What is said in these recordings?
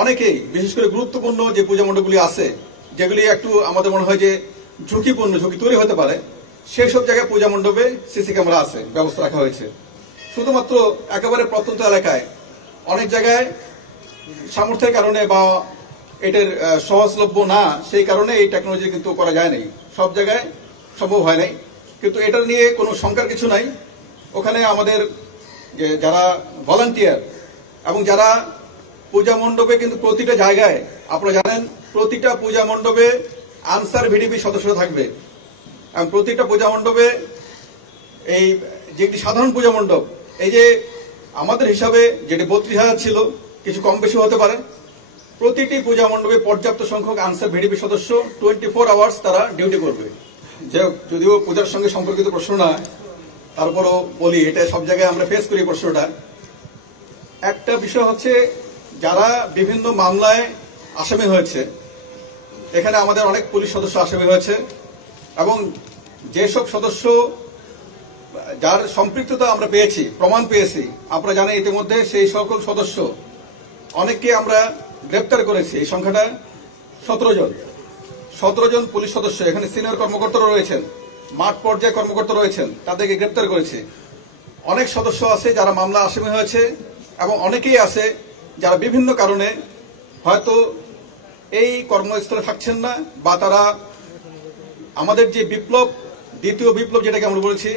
অনেকেই বিশেষ করে গুরুত্বপূর্ণ যে পূজা মণ্ডপগুলি আছে, যেগুলি একটু আমাদের মনে হয় যে ঝুঁকিপূর্ণ, ঝুঁকি তৈরি হতে পারে, সেই সব জায়গায় পূজা মণ্ডপে সিসি ক্যামেরা আছে, ব্যবস্থা রাখা হয়েছে। শুধুমাত্র একেবারে প্রত্যন্ত এলাকায় অনেক জায়গায় সামর্থ্যের কারণে বা এটার সহজলভ্য না, সেই কারণে এই টেকনোলজি কিন্তু করা যায় নাই, সব জায়গায় সম্ভব হয় নাই। কিন্তু এটা নিয়ে কোনো শঙ্কার কিছু নাই। ওখানে আমাদের যারা ভলান্টিয়ার এবং যারা পূজা মণ্ডপে কিন্তু প্রতিটা জায়গায়, আপনারা জানেন প্রতিটা পূজা মণ্ডপে আনসার ভিডিপি সদস্য থাকবে, এবং প্রতিটা পূজা মণ্ডপে এই যে একটি সাধারণ পূজা মণ্ডপ, এই যে আমাদের হিসাবে যেটি 32,000 ছিল, কিছু কম বেশি হতে পারে, প্রতিটি পূজা মণ্ডপে পর্যাপ্ত সংখ্যক আনসার ভিডিপি সদস্য 24 আওয়ার্স তারা ডিউটি করবে। যে যদিও পূজার সঙ্গে সম্পর্কিত প্রশ্ন না, তারপরও বলি, এটা সব জায়গায় আমরা ফেস করি প্রশ্নটা। একটা বিষয় হচ্ছে, যারা বিভিন্ন মামলায় আসামি হয়েছে, এখানে আমাদের অনেক পুলিশ সদস্য আসামি হয়েছে, এবং যেসব সদস্য যার সম্পৃক্ততা আমরা পেয়েছি, প্রমাণ পেয়েছি, আপনারা জানেন ইতিমধ্যে সেই সকল সদস্য অনেককে আমরা গ্রেপ্তার করেছি। এই সংখ্যাটা 17 জন পুলিশ সদস্য, এখানে সিনিয়র কর্মকর্তারা রয়েছেন, মাঠ পর্যায়ে কর্মকর্তা রয়েছেন, তাদেরকে গ্রেপ্তার করেছি। অনেক সদস্য আছে যারা মামলা আসামি হয়েছে, এবং অনেকেই আছে যারা বিভিন্ন কারণে হয়তো এই কর্মস্থলে থাকছেন না, বা তারা আমাদের যে বিপ্লব, দ্বিতীয় বিপ্লব যেটাকে আমরা বলেছি,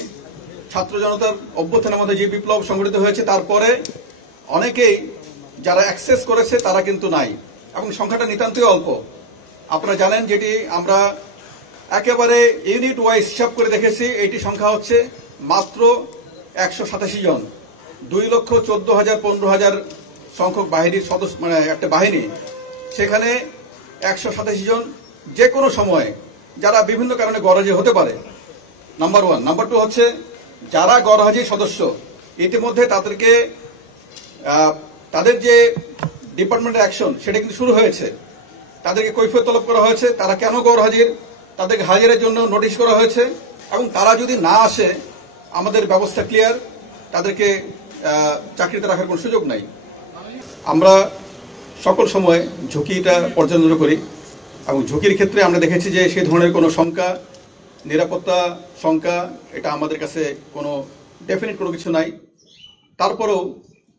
ছাত্র জনতার অভ্যুত্থানের মধ্যে যে বিপ্লব সংঘটিত হয়েছে, তারপরে অনেকেই যারা অ্যাক্সেস করেছে তারা কিন্তু নাই, এবং সংখ্যাটা নিতান্তই অল্প। আপনারা জানেন, যেটি আমরা একেবারে ইউনিট ওয়াইজ হিসাব করে দেখেছি, এটি সংখ্যা হচ্ছে মাত্র 187 জন। 2,14,000 15,000 সংখ্যক বাহিনীর সদস্য, মানে একটা বাহিনী, সেখানে 187 জন যে কোনো সময় যারা বিভিন্ন কারণে গরহাজি হতে পারে, নাম্বার 1। নাম্বার 2 হচ্ছে, যারা গরহাজি সদস্য ইতিমধ্যে তাদেরকে তাদের যে ডিপার্টমেন্টের অ্যাকশন সেটা কিন্তু শুরু হয়েছে, তাদেরকে কৈফিয়ত তলব করা হয়েছে, তারা কেন গরহাজির, তাদেরকে হাজিরের জন্য নোটিশ করা হয়েছে, এবং তারা যদি না আসে আমাদের ব্যবস্থা ক্লিয়ার, তাদেরকে চাকরিতে রাখার কোনো সুযোগ নাই। আমরা সকল সময় ঝুঁকিটা পর্যালোচনা করি, এবং ঝুঁকির ক্ষেত্রে আমরা দেখেছি যে সেই ধরনের কোনো শঙ্কা, নিরাপত্তা শঙ্কা, এটা আমাদের কাছে কোনো ডেফিনিট কোনো কিছু নাই। তারপরেও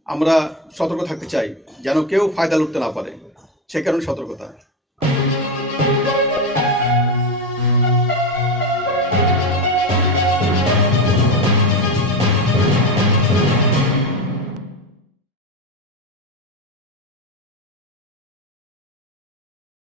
আমরা সতর্ক থাকতে চাই, যেন কেউ ফায়দা লুটতে না পারে, সে কারণে সতর্কতা।